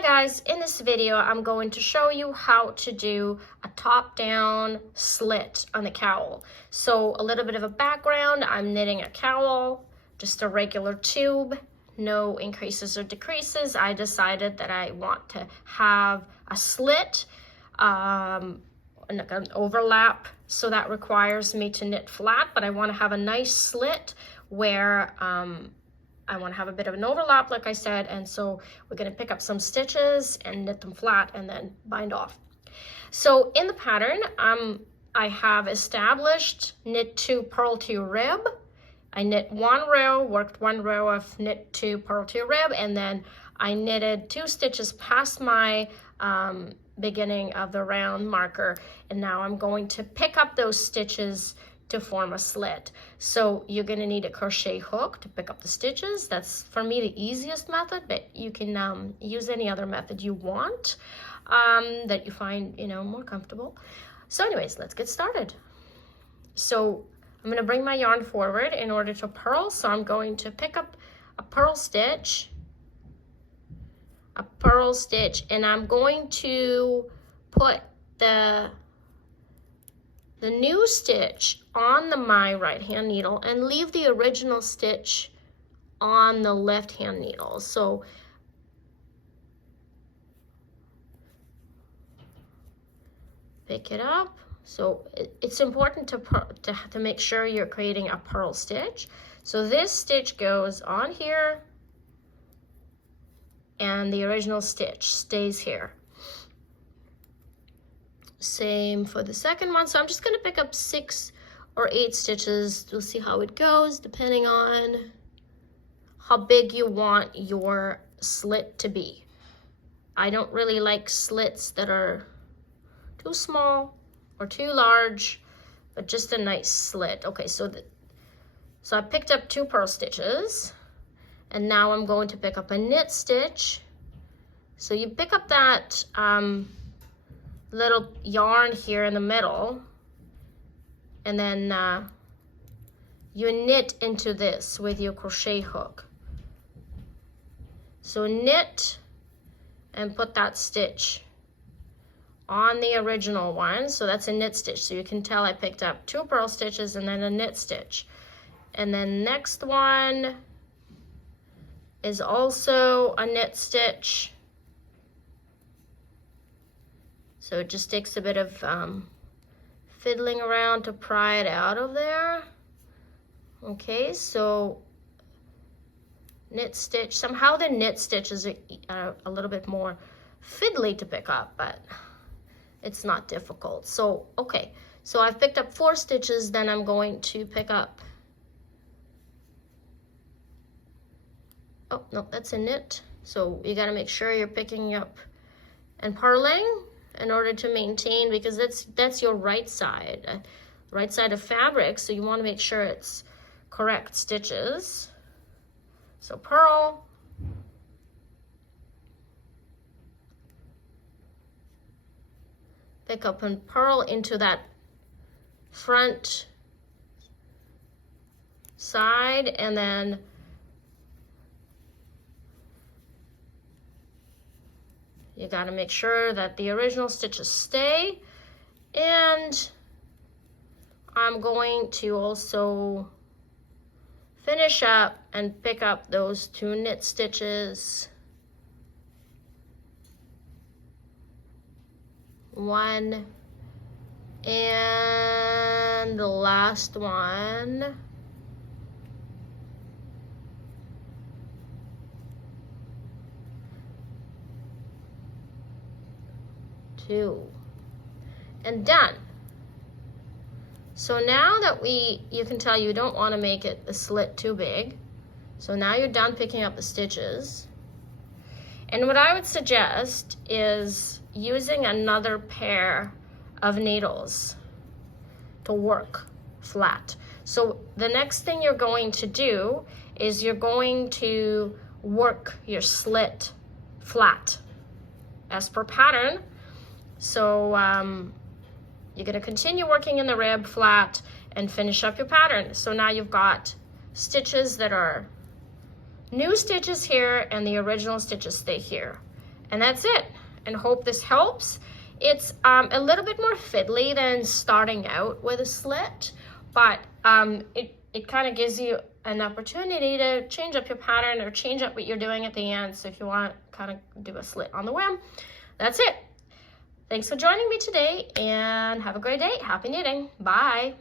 Hi guys, in this video I'm going to show you how to do a top-down slit on the cowl. So a little bit of a background, I'm knitting a cowl, just a regular tube, no increases or decreases. I decided that I want to have a slit, an overlap, so that requires me to knit flat, but I want to have a nice slit where I want to have a bit of an overlap, like I said, and so we're going to pick up some stitches and knit them flat and then bind off. So in the pattern, I have established knit 2, purl 2, rib. I knit 1 row, worked 1 row of knit 2, purl 2, rib, and then I knitted 2 stitches past my beginning of the round marker, and now I'm going to pick up those stitches to form a slit. So you're going to need a crochet hook to pick up the stitches. That's for me the easiest method, but you can use any other method you want that you find more comfortable. So anyways, let's get started. So I'm going to bring my yarn forward in order to purl. So I'm going to pick up a purl stitch, and I'm going to put the new stitch on my right hand needle and leave the original stitch on the left hand needle. So pick it up. So it's important to make sure you're creating a purl stitch. So this stitch goes on here and the original stitch stays here. Same for the second one. So I'm just going to pick up 6 or 8 stitches. We'll see how it goes depending on how big you want your slit to be. I don't really like slits that are too small or too large, but just a nice slit. Okay, so I picked up 2 purl stitches, and now I'm going to pick up a knit stitch. So you pick up that little yarn here in the middle, and then you knit into this with your crochet hook. So knit and put that stitch on the original one. So that's a knit stitch. So you can tell I picked up 2 purl stitches and then a knit stitch. And then next one is also a knit stitch. So it just takes a bit of fiddling around to pry it out of there. Okay, so knit stitch. Somehow the knit stitch is a little bit more fiddly to pick up, but it's not difficult. So, okay, so I've picked up 4 stitches, then I'm going to pick up, oh, no, that's a knit. So you gotta make sure you're picking up and purling in order to maintain, because that's your right side of fabric, so you want to make sure it's correct stitches. So purl, pick up and purl into that front side, and then you got to make sure that the original stitches stay. And I'm going to also finish up and pick up those 2 knit stitches. 1 and the last one. 2 and done. So now that you can tell you don't want to make it the slit too big. So now you're done picking up the stitches. And what I would suggest is using another pair of needles to work flat. So the next thing you're going to do is you're going to work your slit flat as per pattern. So you're going to continue working in the rib flat and finish up your pattern. So now you've got stitches that are new stitches here and the original stitches stay here. And that's it. And hope this helps. It's a little bit more fiddly than starting out with a slit, but it kind of gives you an opportunity to change up your pattern or change up what you're doing at the end. So if you want to kind of do a slit on the whim, that's it. Thanks for joining me today, and have a great day. Happy knitting. Bye.